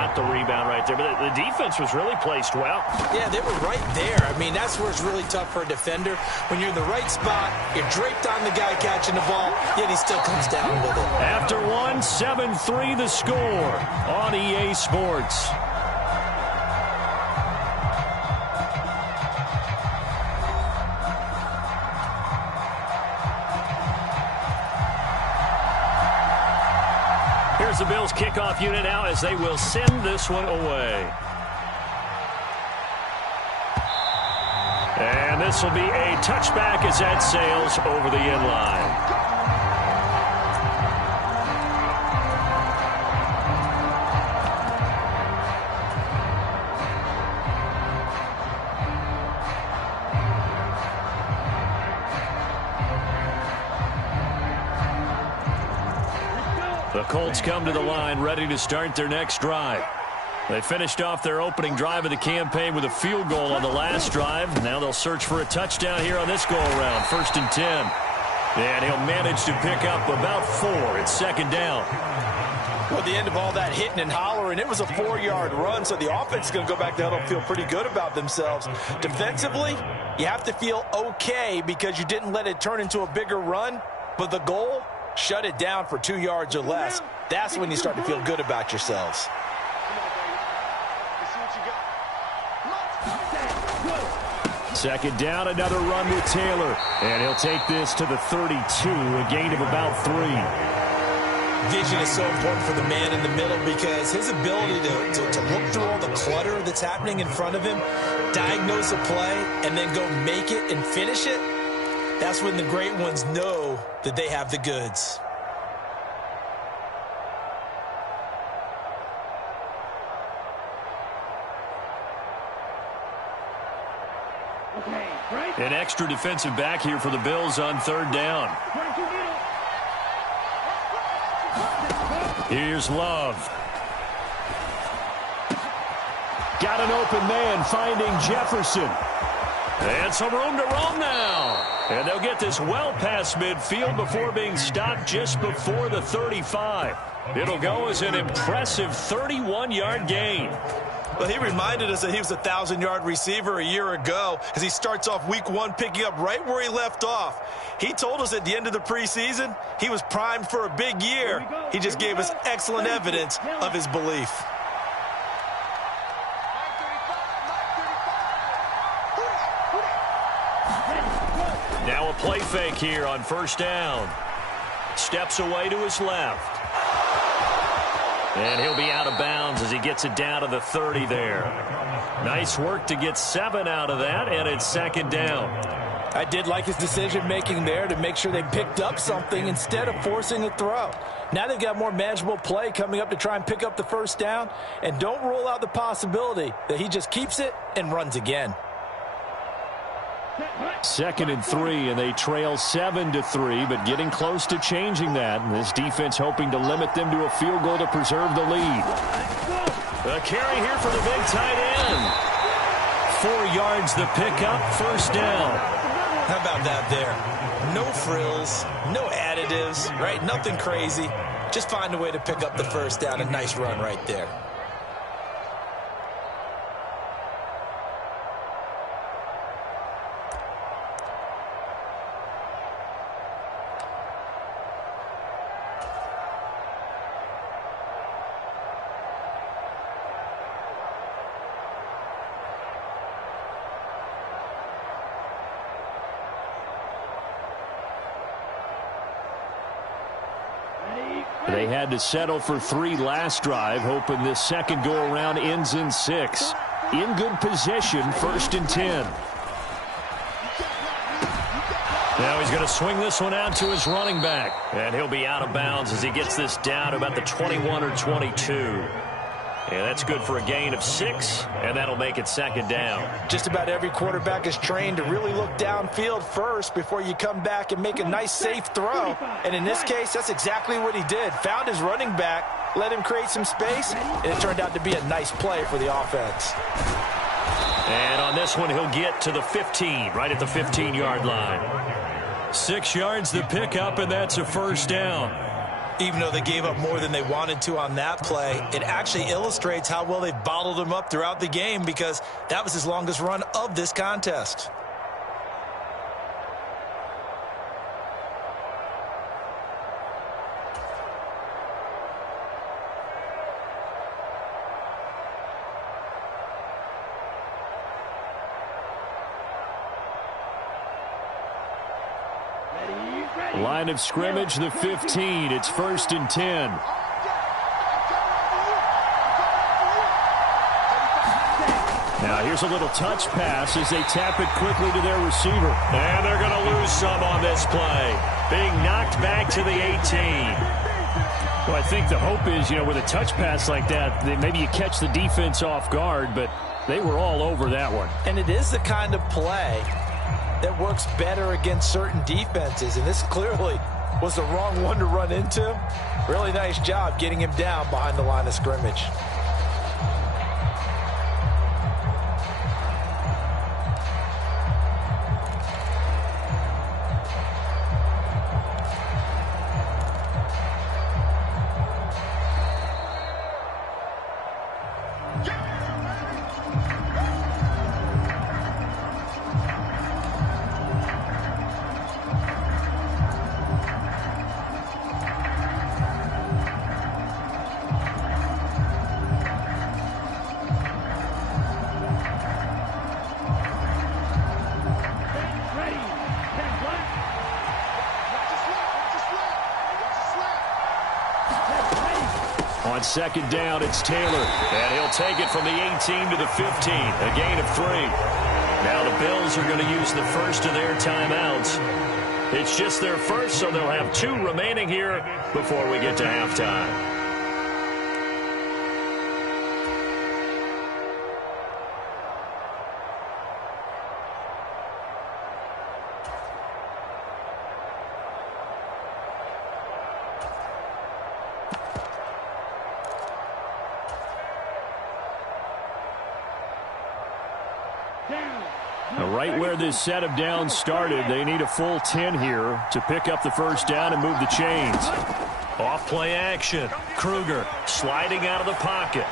got the rebound right there. But the defense was really placed well. Yeah, they were right there. I mean, that's where it's really tough for a defender. When you're in the right spot, you're draped on the guy catching the ball, yet he still comes down with it. After one, 7-3 the score on EA Sports. Here's the Bills kickoff unit now as they will send this one away. And this will be a touchback as that sails over the end line. The Colts come to the line ready to start their next drive. They finished off their opening drive of the campaign with a field goal on the last drive. Now they'll search for a touchdown here on this go-around. 1st and 10. And he'll manage to pick up about 4. It's 2nd down. Well, at the end of all that hitting and hollering, it was a 4-yard run, so the offense is going to go back there and feel pretty good about themselves. Defensively, you have to feel okay because you didn't let it turn into a bigger run, but the goal, shut it down for 2 yards or less. That's when you start to feel good about yourselves. Second down, another run with Taylor. And he'll take this to the 32, a gain of about 3. Vision is so important for the man in the middle because his ability to look through all the clutter that's happening in front of him, diagnose a play, and then go make it and finish it, that's when the great ones know that they have the goods. An extra defensive back here for the Bills on 3rd down. Here's Love. Got an open man finding Jefferson. And some room to roam now. And they'll get this well past midfield before being stopped just before the 35. It'll go as an impressive 31-yard gain. Well, he reminded us that he was a 1,000-yard receiver a year ago as he starts off week 1 picking up right where he left off. He told us at the end of the preseason he was primed for a big year. He just gave us excellent evidence of his belief. Now a play fake here on 1st down. Steps away to his left. And he'll be out of bounds as he gets it down to the 30 there. Nice work to get 7 out of that, and it's 2nd down. I did like his decision-making there to make sure they picked up something instead of forcing a throw. Now they've got more manageable play coming up to try and pick up the 1st down, and don't rule out the possibility that he just keeps it and runs again. 2nd and 3, and they trail 7-3, but getting close to changing that. And this defense hoping to limit them to a field goal to preserve the lead. A carry here for the big tight end. 4 yards the pickup, 1st down. How about that there? No frills, no additives, right? Nothing crazy. Just find a way to pick up the 1st down. A nice run right there. They had to settle for 3 last drive, hoping this second go-around ends in 6. In good position, 1st and 10. Now he's going to swing this one out to his running back. And he'll be out of bounds as he gets this down to about the 21 or 22. And that's good for a gain of 6, and that'll make it 2nd down. Just about every quarterback is trained to really look downfield first before you come back and make a nice, safe throw. And in this case, that's exactly what he did. Found his running back, let him create some space, and it turned out to be a nice play for the offense. And on this one, he'll get to the 15, right at the 15-yard line. 6 yards the pickup, and that's a 1st down. Even though they gave up more than they wanted to on that play, it actually illustrates how well they've bottled him up throughout the game because that was his longest run of this contest. Line of scrimmage, the 15. It's 1st and 10. Now here's a little touch pass as they tap it quickly to their receiver. And they're going to lose some on this play. Being knocked back to the 18. Well, I think the hope is, with a touch pass like that, that maybe you catch the defense off guard, but they were all over that one. And it is the kind of play that works better against certain defenses, and this clearly was the wrong one to run into. Really nice job getting him down behind the line of scrimmage. On second down, it's Taylor, and he'll take it from the 18 to the 15, a gain of 3. Now the Bills are going to use the first of their timeouts. It's just their first, so they'll have 2 remaining here before we get to halftime. Right where this set of downs started, they need a full 10 here to pick up the first down and move the chains. Off play action. Kruger sliding out of the pocket.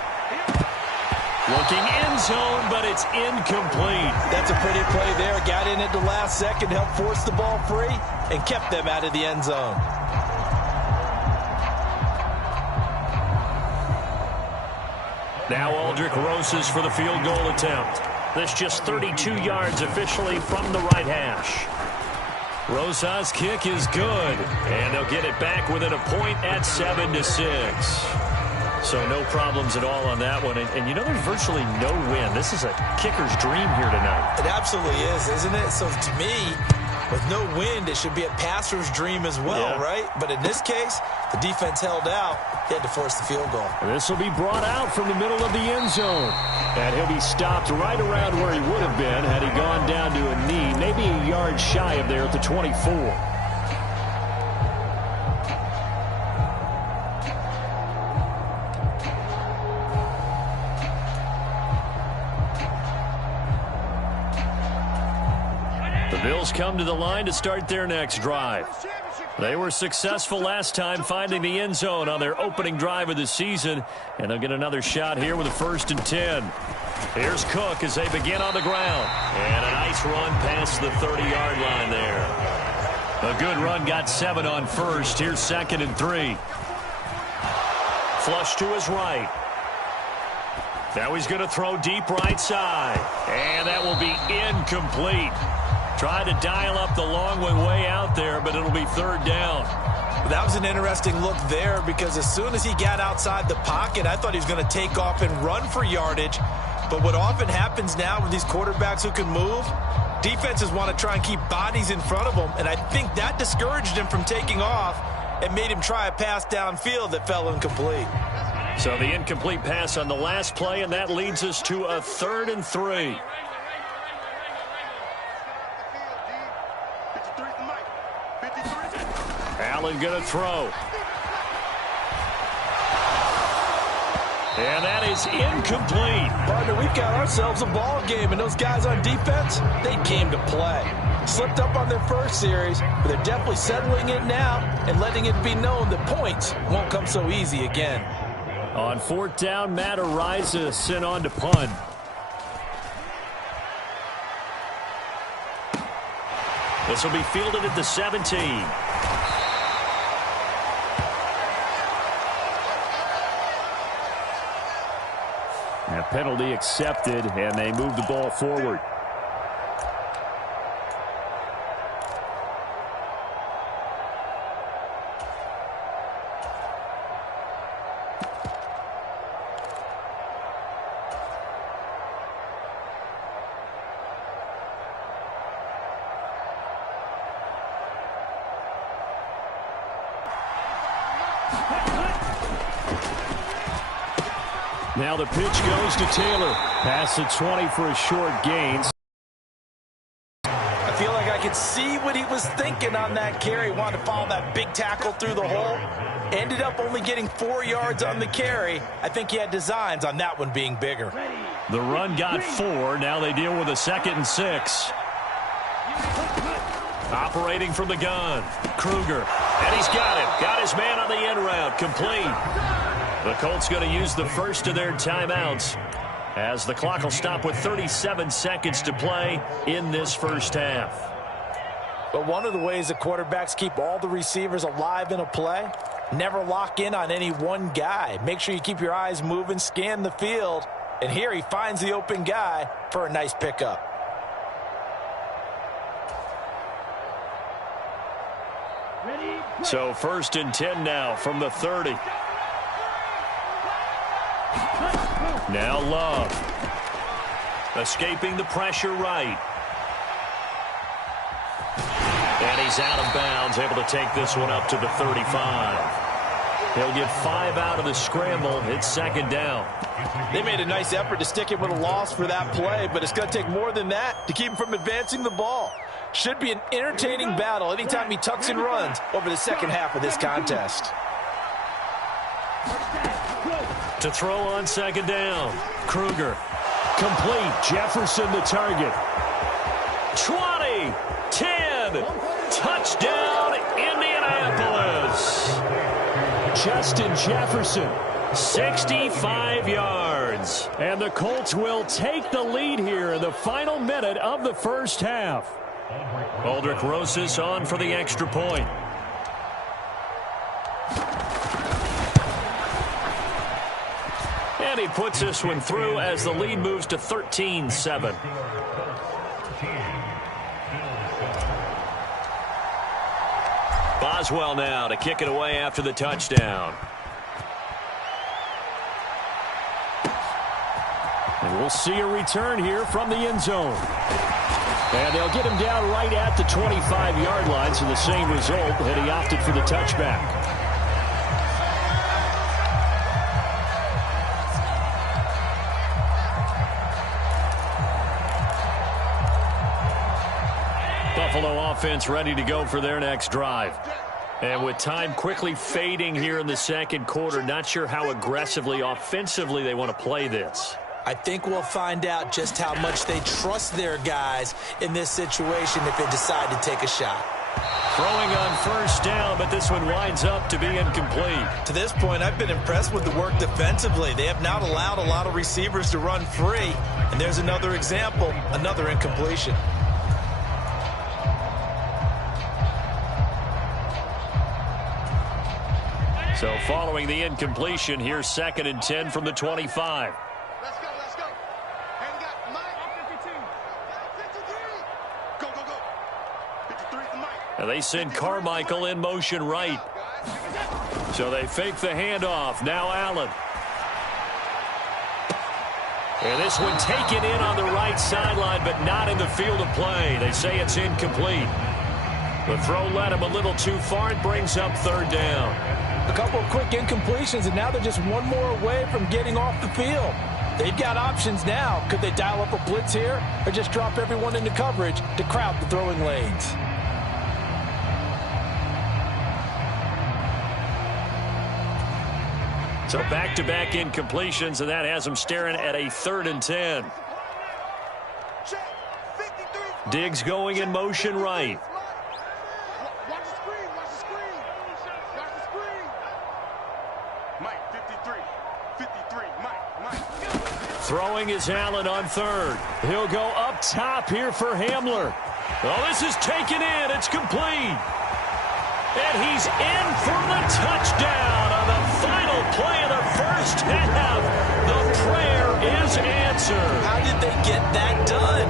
Looking end zone, but it's incomplete. That's a pretty play there. Got in at the last second, helped force the ball free, and kept them out of the end zone. Now Aldrick Rosas for the field goal attempt. This just 32 yards officially from the right hash. Rosas' kick is good, and they'll get it back within a point at 7-6. So no problems at all on that one. And there's virtually no win. This is a kicker's dream here tonight. It absolutely is, isn't it? So to me, with no wind, it should be a passer's dream as well, right? But in this case, the defense held out. He had to force the field goal. This will be brought out from the middle of the end zone. And he'll be stopped right around where he would have been had he gone down to a knee, maybe a yard shy of there at the 24. The Bills come to the line to start their next drive. They were successful last time finding the end zone on their opening drive of the season, and they'll get another shot here with a 1st and 10. Here's Cook as they begin on the ground, and a nice run past the 30-yard line there. A good run, got 7 on first. Here's 2nd and 3. Flush to his right. Now he's going to throw deep right side, and that will be incomplete. Tried to dial up the long one way out there, but it'll be 3rd down. That was an interesting look there because as soon as he got outside the pocket, I thought he was going to take off and run for yardage. But what often happens now with these quarterbacks who can move, defenses want to try and keep bodies in front of them, and I think that discouraged him from taking off and made him try a pass downfield that fell incomplete. So the incomplete pass on the last play, and that leads us to a 3rd and 3. Allen going to throw. And that is incomplete. Partner, we've got ourselves a ball game, and those guys on defense, they came to play. Slipped up on their first series, but they're definitely settling it now and letting it be known that points won't come so easy again. On fourth down, Matt Araiza sent on to punt. This will be fielded at the 17. A penalty accepted, and they move the ball forward. Now the pitch goes to Taylor. Pass the 20 for a short gain. I feel like I could see what he was thinking on that carry. Wanted to follow that big tackle through the hole. Ended up only getting 4 yards on the carry. I think he had designs on that one being bigger. The run got 4. Now they deal with a 2nd and 6. Operating from the gun. Kruger. And he's got him. Got his man on the end route. Complete. The Colts going to use the first of their timeouts as the clock will stop with 37 seconds to play in this first half. But one of the ways that quarterbacks keep all the receivers alive in a play, never lock in on any one guy. Make sure you keep your eyes moving, scan the field. And here he finds the open guy for a nice pickup. So 1st and 10 now from the 30. Now Love. Escaping the pressure right. And he's out of bounds, able to take this one up to the 35. He'll get 5 out of the scramble. It's 2nd down. They made a nice effort to stick him with a loss for that play, but it's going to take more than that to keep him from advancing the ball. Should be an entertaining battle anytime he tucks and runs over the second half of this contest. To throw on 2nd down. Kruger. Complete. Jefferson the target. 20. 10. Touchdown, Indianapolis. Justin Jefferson. 65 yards. And the Colts will take the lead here in the final minute of the first half. Aldrick Rosas on for the extra point. And he puts this one through as the lead moves to 13-7. Boswell now to kick it away after the touchdown. And we'll see a return here from the end zone. And they'll get him down right at the 25-yard line, so the same result had he opted for the touchback. Buffalo offense ready to go for their next drive. And with time quickly fading here in the second quarter, not sure how aggressively, offensively they want to play this. I think we'll find out just how much they trust their guys in this situation if they decide to take a shot. Throwing on 1st down, but this one winds up to be incomplete. To this point, I've been impressed with the work defensively. They have not allowed a lot of receivers to run free. And there's another example, another incompletion. So following the incompletion, here's 2nd and 10 from the 25. Let's go. And we got Mike. 52. 53. Go. 53 for Mike. And they send Carmichael in motion right. So they fake the handoff. Now Allen. And this one taken in on the right sideline, but not in the field of play. They say it's incomplete. The throw led him a little too far. It brings up 3rd down. A couple of quick incompletions, and now they're just one more away from getting off the field. They've got options now. Could they dial up a blitz here or just drop everyone into coverage to crowd the throwing lanes? So back-to-back incompletions, and that has them staring at a 3rd and 10. Diggs going in motion right. Watch the screen. Watch the screen. Watch the screen. Mike, 53. Mike. Throwing is Allen on 3rd. He'll go up top here for Hamler. Oh, this is taken in. It's complete. And he's in for the touchdown on the final play of the first half. The prayer is answered. How did they get that done?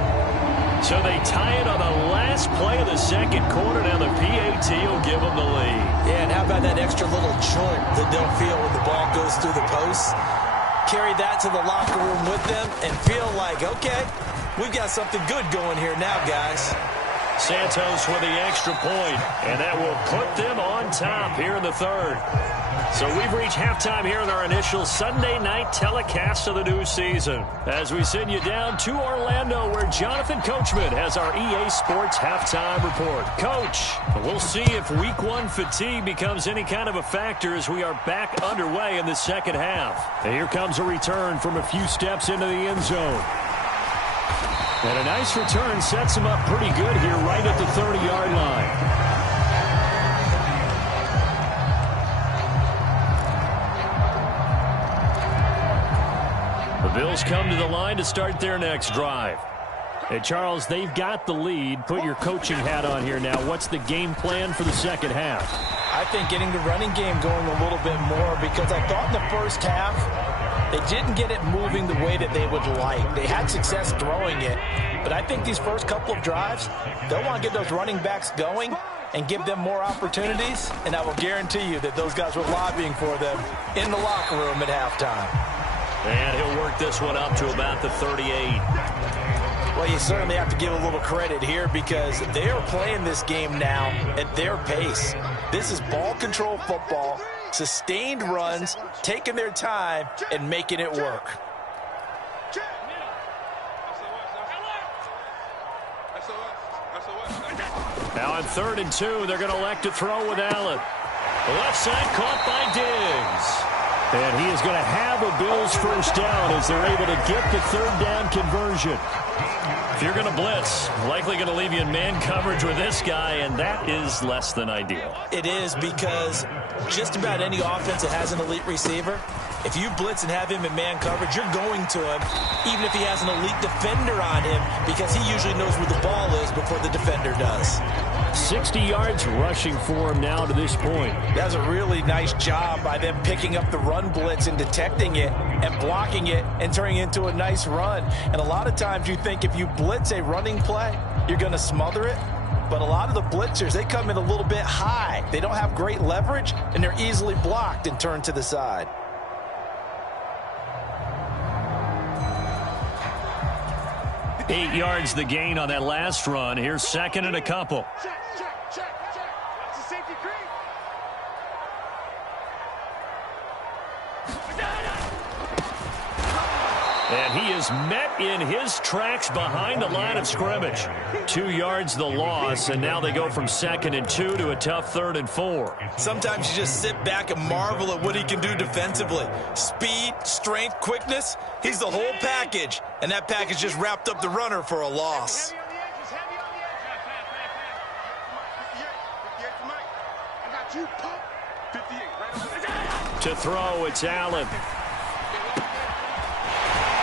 So they tie it on the last play of the second quarter. Now the PAT will give them the lead. Yeah, and how about that extra little jolt that they'll feel when the ball goes through the posts? Carry that to the locker room with them and feel like, okay, we've got something good going here now, guys. Santos with the extra point, and that will put them on top here in the 3rd. So we've reached halftime here in our initial Sunday night telecast of the new season. As we send you down to Orlando, where Jonathan Coachman has our EA Sports halftime report. Coach, we'll see if Week 1 fatigue becomes any kind of a factor as we are back underway in the second half. And here comes a return from a few steps into the end zone. And a nice return sets him up pretty good here right at the 30-yard line. The Bills come to the line to start their next drive. Hey, Charles, they've got the lead. Put your coaching hat on here now. What's the game plan for the second half? I think getting the running game going a little bit more, because I thought in the first half they didn't get it moving the way that they would like. They had success throwing it, but I think these first couple of drives, they'll want to get those running backs going and give them more opportunities, and I will guarantee you that those guys were lobbying for them in the locker room at halftime. And he'll work this one up to about the 38. Well, you certainly have to give a little credit here, because they are playing this game now at their pace. This is ball control football, sustained runs, taking their time, and making it work. Now on 3rd and 2, they're going to elect to throw with Allen. The left side caught by Diggs. And he is going to have a Bills first down as they're able to get the 3rd down conversion. If you're going to blitz, likely going to leave you in man coverage with this guy, and that is less than ideal. It is, because just about any offense that has an elite receiver, if you blitz and have him in man coverage, you're going to him, even if he has an elite defender on him, because he usually knows where the ball is before the defender does. 60 yards rushing for him now to this point. That's a really nice job by them picking up the run blitz and detecting it and blocking it and turning it into a nice run. And a lot of times you think if you blitz a running play, you're going to smother it. But a lot of the blitzers, they come in a little bit high. They don't have great leverage, and they're easily blocked and turned to the side. Eight yards the gain on that last run. Here's 2nd and a couple. Check. It's a safety creep. And he is met in his tracks behind the line of scrimmage. 2 yards the loss, and now they go from 2nd and 2 to a tough 3rd and 4. Sometimes you just sit back and marvel at what he can do defensively. Speed, strength, quickness, he's the whole package. And that package just wrapped up the runner for a loss. Heavy on the edges. Heavy on the edges. 58 for Mike. I got you, pump. 58, right over there. To throw, it's Allen.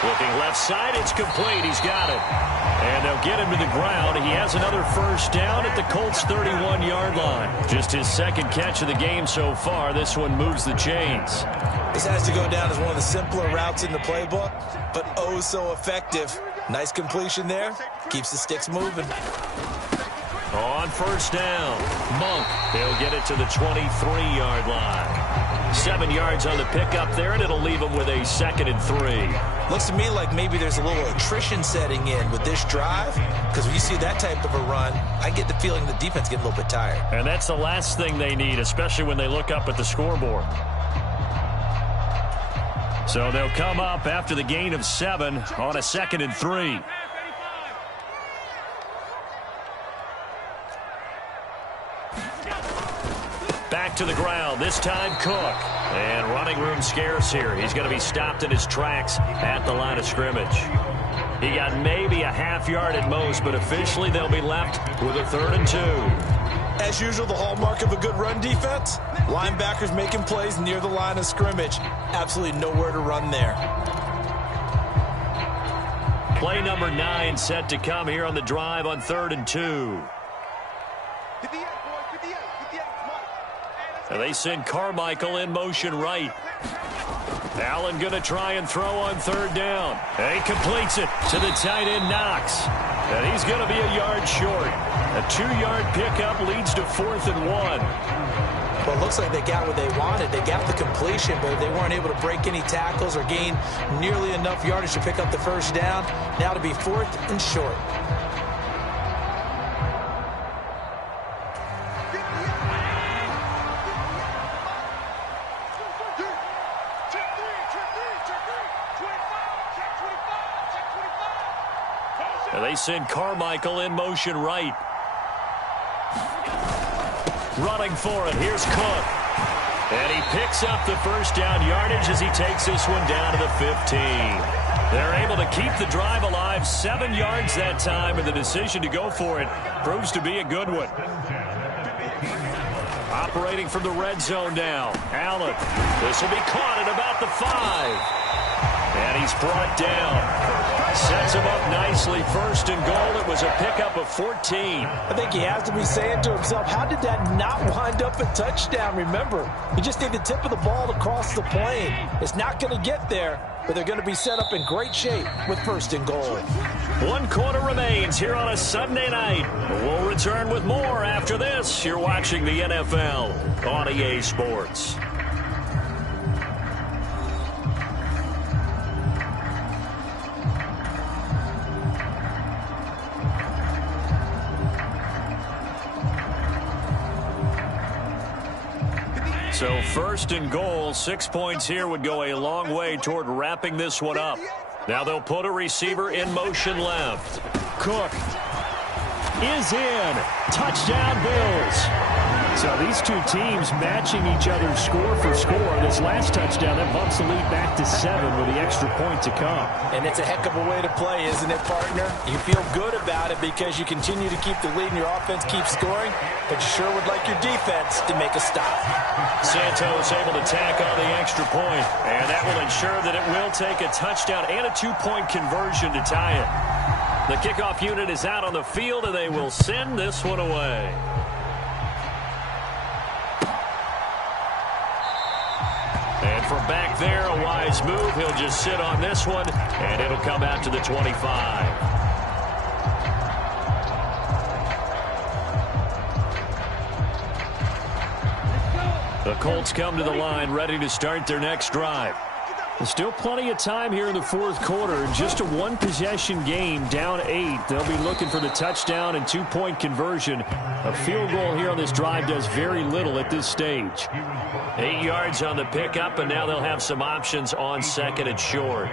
Looking left side, it's complete. He's got it. And they'll get him to the ground. He has another first down at the Colts' 31-yard line. Just his 2nd catch of the game so far. This one moves the chains. This has to go down as one of the simpler routes in the playbook, but oh so effective. Nice completion there. Keeps the sticks moving. On first down, Monk. They'll get it to the 23-yard line. 7 yards on the pickup there, and it'll leave them with a 2nd and 3. Looks to me like maybe there's a little attrition setting in with this drive, because when you see that type of a run, I get the feeling the defense getting a little bit tired. And that's the last thing they need, especially when they look up at the scoreboard. So they'll come up after the gain of 7 on a 2nd and 3. Back to the ground, this time Cook. And running room scarce here. He's going to be stopped in his tracks at the line of scrimmage. He got maybe a half yard at most, but officially they'll be left with a 3rd and 2. As usual, the hallmark of a good run defense, linebackers making plays near the line of scrimmage. Absolutely nowhere to run there. Play number 9 set to come here on the drive on 3rd and 2. And they send Carmichael in motion right. Allen going to try and throw on 3rd down. And he completes it to the tight end, Knox. And he's going to be a yard short. A 2-yard pickup leads to 4th and 1. Well, it looks like they got what they wanted. They got the completion, but they weren't able to break any tackles or gain nearly enough yardage to pick up the 1st down. Now to be 4th and short. And they send Carmichael in motion right. Running for it. Here's Cook. And he picks up the 1st down yardage as he takes this one down to the 15. They're able to keep the drive alive. 7 yards that time, and the decision to go for it proves to be a good one. Operating from the red zone now. Allen. This will be caught at about the 5. And he's brought down. Sets him up nicely. 1st and goal. It was a pickup of 14. I think he has to be saying to himself, how did that not wind up a touchdown? Remember, you just need the tip of the ball to cross the plane. It's not going to get there, but they're going to be set up in great shape with 1st and goal. 1 quarter remains here on a Sunday night. We'll return with more after this. You're watching the NFL on EA Sports. So 1st and goal, 6 points here would go a long way toward wrapping this one up. Now they'll put a receiver in motion left. Cook is in. Touchdown Bills. So these two teams matching each other score for score. This last touchdown, that bumps the lead back to 7 with the extra point to come. And it's a heck of a way to play, isn't it, partner? You feel good about it because you continue to keep the lead and your offense keeps scoring, but you sure would like your defense to make a stop. Santos able to tack on the extra point, and that will ensure that it will take a touchdown and a 2-point conversion to tie it. The kickoff unit is out on the field, and they will send this one away. And from back there, a wise move. He'll just sit on this one, and it'll come out to the 25. The Colts come to the line, ready to start their next drive. There's still plenty of time here in the 4th quarter. Just a 1-possession game, down 8. They'll be looking for the touchdown and 2-point conversion. A field goal here on this drive does very little at this stage. 8 yards on the pickup, and now they'll have some options on 2nd and short.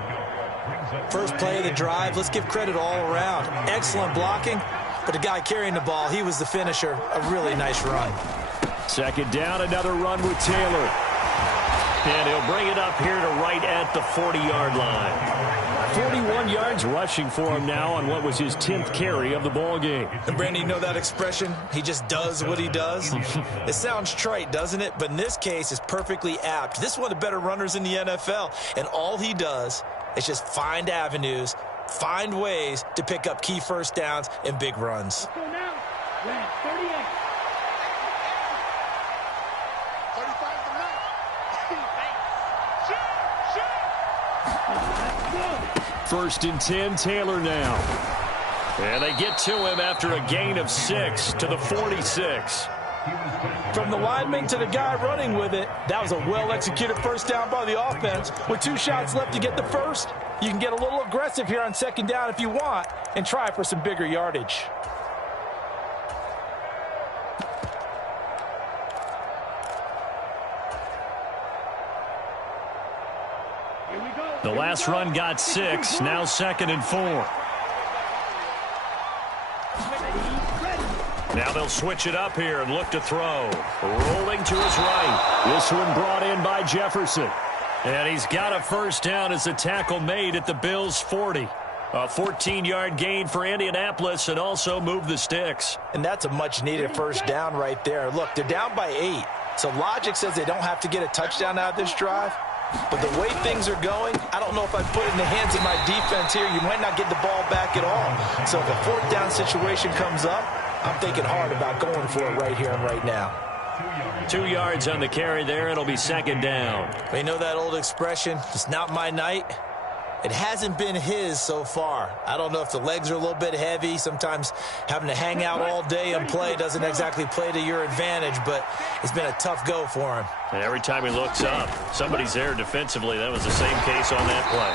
First play of the drive, let's give credit all around. Excellent blocking, but the guy carrying the ball, he was the finisher. A really nice run. 2nd down, another run with Taylor. And he'll bring it up here to right at the 40-yard line. 41 yards rushing for him now on what was his 10th carry of the ball game. And Brandon, you know that expression? He just does what he does. It sounds trite, doesn't it? But in this case, it's perfectly apt. This is one of the better runners in the NFL. And all he does is just find avenues, find ways to pick up key 1st downs and big runs. Let's go now. Red 38. 35 to 9. First and 10, Taylor now. And they get to him after a gain of 6 to the 46. From the lineman to the guy running with it, that was a well-executed 1st down by the offense. With 2 shots left to get the 1st, you can get a little aggressive here on 2nd down if you want and try for some bigger yardage. The last run got 6, now 2nd and 4. Now they'll switch it up here and look to throw. Rolling to his right. This one brought in by Jefferson. And he's got a first down as the tackle made at the Bills' 40. A 14-yard gain for Indianapolis and also moved the sticks. And that's a much-needed first down right there. Look, they're down by 8. So logic says they don't have to get a touchdown out of this drive. But the way things are going, I don't know if I put it in the hands of my defense here. You might not get the ball back at all. So if a fourth down situation comes up, I'm thinking hard about going for it right here and right now. 2 yards on the carry there. It'll be second down. You know that old expression, it's not my night? It hasn't been his so far. I don't know if the legs are a little bit heavy. Sometimes having to hang out all day and play doesn't exactly play to your advantage, but it's been a tough go for him. And every time he looks up, somebody's there defensively. That was the same case on that play.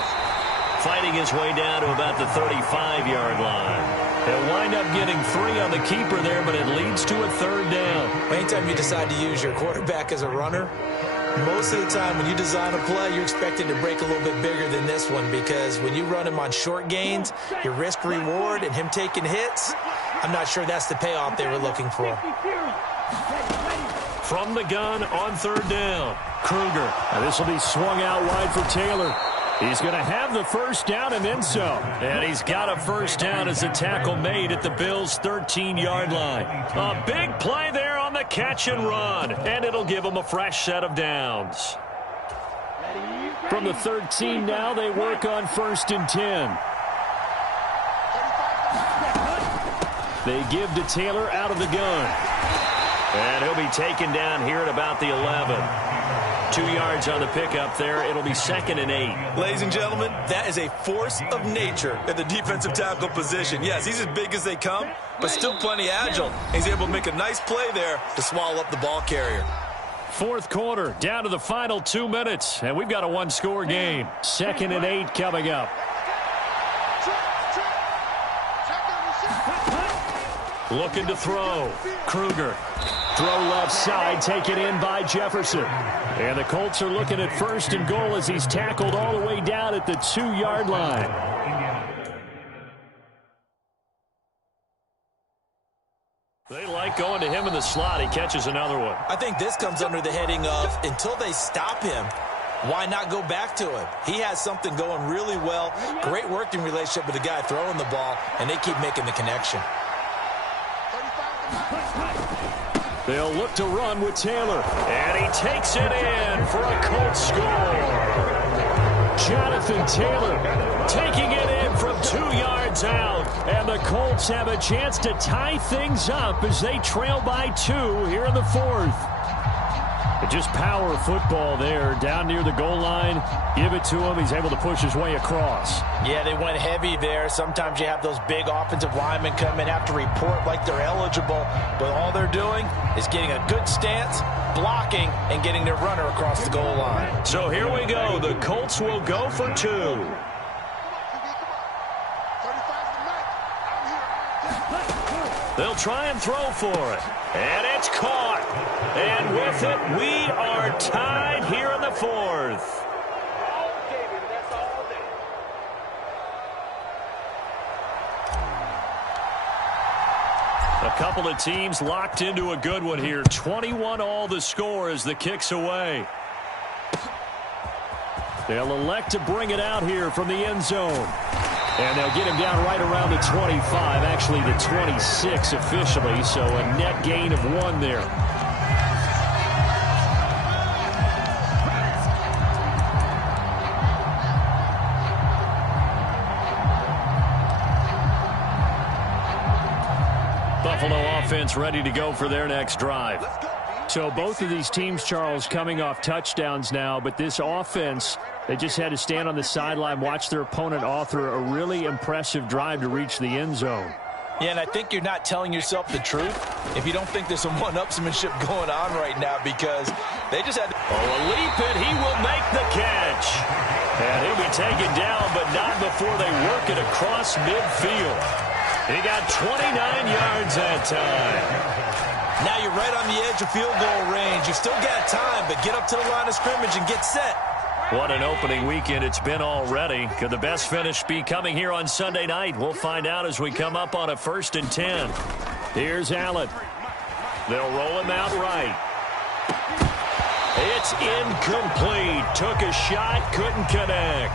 Fighting his way down to about the 35-yard line. They'll wind up getting 3 on the keeper there, but it leads to a third down. Anytime you decide to use your quarterback as a runner, most of the time when you design a play, you're expected to break a little bit bigger than this one, because when you run him on short gains, your risk-reward and him taking hits, I'm not sure that's the payoff they were looking for. From the gun on third down, Kruger. And this will be swung out wide for Taylor. He's going to have the first down and then some. And he's got a first down as the tackle made at the Bills' 13-yard line. A big play there on the catch and run. And it'll give them a fresh set of downs. From the 13 now, they work on 1st and 10. They give to Taylor out of the gun. And he'll be taken down here at about the 11. 2 yards on the pickup there. It'll be 2nd and 8. Ladies and gentlemen, that is a force of nature at the defensive tackle position. Yes, he's as big as they come, but still plenty agile. He's able to make a nice play there to swallow up the ball carrier. Fourth quarter, down to the final 2 minutes, and we've got a one-score game. 2nd and 8 coming up. Looking to throw. Kruger. Throw left side, taken in by Jefferson. And the Colts are looking at 1st and goal as he's tackled all the way down at the 2-yard line. They like going to him in the slot. He catches another one. I think this comes under the heading of, until they stop him, why not go back to him? He has something going really well. Great working relationship with the guy throwing the ball, and they keep making the connection. They'll look to run with Taylor. And he takes it in for a Colts score. Jonathan Taylor taking it in from 2 yards out. And the Colts have a chance to tie things up as they trail by 2 here in the 4th. But just power football there down near the goal line. Give it to him. He's able to push his way across. Yeah, they went heavy there. Sometimes you have those big offensive linemen come in, have to report like they're eligible. But all they're doing is getting a good stance, blocking, and getting their runner across the goal line. So here we go. The Colts will go for 2. They'll try and throw for it. And it's caught. And with it, we are tied here in the 4th. A couple of teams locked into a good one here. 21 all the score as the kick's away. They'll elect to bring it out here from the end zone. And they'll get him down right around the 25, actually the 26 officially, so a net gain of 1 there. Buffalo offense ready to go for their next drive. So both of these teams, Charles, coming off touchdowns now, but this offense, they just had to stand on the sideline, watch their opponent author a really impressive drive to reach the end zone. Yeah, and I think you're not telling yourself the truth if you don't think there's some one-upsmanship going on right now, because they just had to... Oh, a leap, and he will make the catch. And he'll be taken down, but not before they work it across midfield. He got 29 yards that time. Now you're right on the edge of field goal range. You still got time, but get up to the line of scrimmage and get set. What an opening weekend it's been already. Could the best finish be coming here on Sunday night? We'll find out as we come up on a 1st and 10. Here's Allen. They'll roll him out right. It's incomplete. Took a shot, couldn't connect.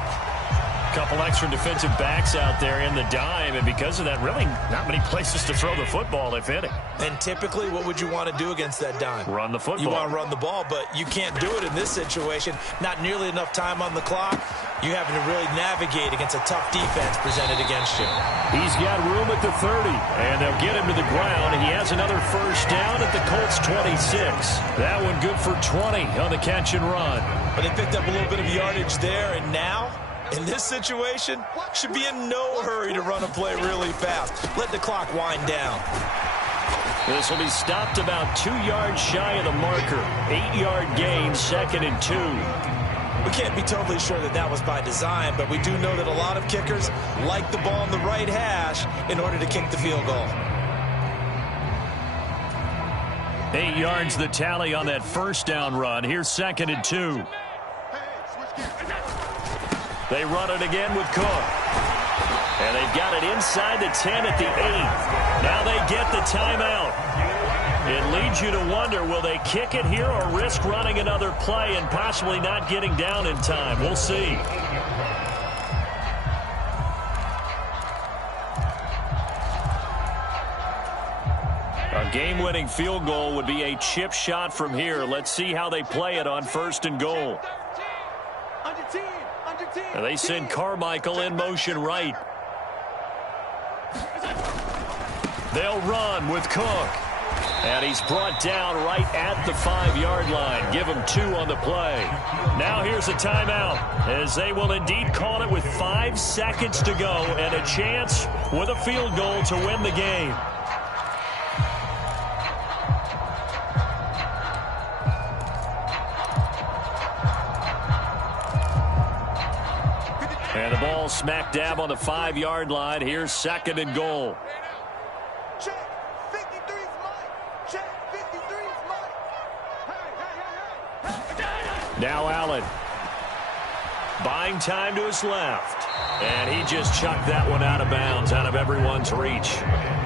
Couple extra defensive backs out there in the dime, and because of that, really not many places to throw the football, if any. And typically, what would you want to do against that dime? Run the football. You want to run the ball, but you can't do it in this situation. Not nearly enough time on the clock. You're having to really navigate against a tough defense presented against you. He's got room at the 30, and they'll get him to the ground. He has another first down at the Colts 26. That one good for 20 on the catch and run. But they picked up a little bit of yardage there, and now, in this situation, should be in no hurry to run a play really fast. Let the clock wind down. This will be stopped about 2 yards shy of the marker. 8-yard gain, 2nd and 2. We can't be totally sure that that was by design, but we do know that a lot of kickers like the ball in the right hash in order to kick the field goal. 8 yards the tally on that first down run. Here's 2nd and 2. They run it again with Cook. And they've got it inside the 10 at the 8. Now they get the timeout. It leads you to wonder, will they kick it here or risk running another play and possibly not getting down in time? We'll see. A game-winning field goal would be a chip shot from here. Let's see how they play it on 1st and goal. And they send Carmichael in motion right. They'll run with Cook. And he's brought down right at the 5-yard line. Give him 2 on the play. Now here's a timeout, as they will indeed call it with 5 seconds to go and a chance with a field goal to win the game. And the ball smack dab on the 5-yard line. Here's 2nd and goal. Now Allen. Buying time to his left. And he just chucked that one out of bounds, out of everyone's reach.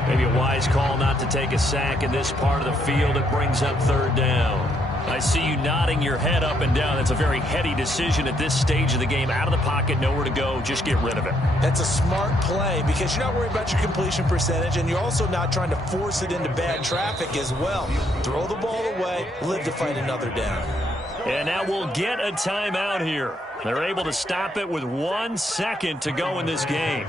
Maybe a wise call not to take a sack in this part of the field. It brings up 3rd down. I see you nodding your head up and down. That's a very heady decision at this stage of the game. Out of the pocket, nowhere to go. Just get rid of it. That's a smart play because you're not worried about your completion percentage, and you're also not trying to force it into bad traffic as well. Throw the ball away, live to fight another down. And now we'll get a timeout here. They're able to stop it with 1 second to go in this game.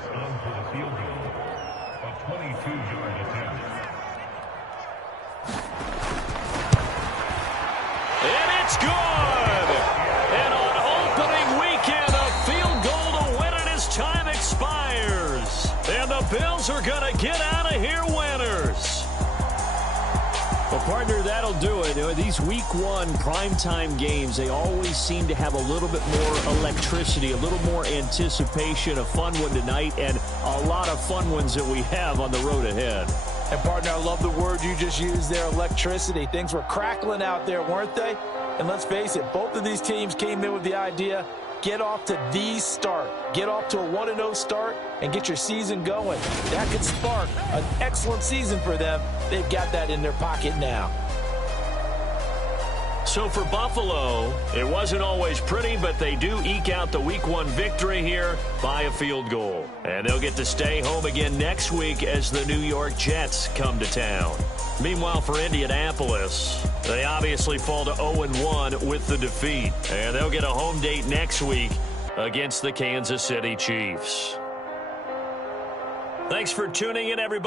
And it's good! And on opening weekend, a field goal to win it as time expires. And the Bills are going to get out of here winners. Well, partner, that'll do it. These Week 1 primetime games, they always seem to have a little bit more electricity, a little more anticipation. A fun one tonight, and a lot of fun ones that we have on the road ahead. And, partner, I love the word you just used there, electricity. Things were crackling out there, weren't they? And let's face it, both of these teams came in with the idea, get off to the start. Get off to a 1-0 start and get your season going. That could spark an excellent season for them. They've got that in their pocket now. So for Buffalo, it wasn't always pretty, but they do eke out the Week 1 victory here by a field goal. And they'll get to stay home again next week as the New York Jets come to town. Meanwhile, for Indianapolis, they obviously fall to 0-1 with the defeat. And they'll get a home date next week against the Kansas City Chiefs. Thanks for tuning in, everybody.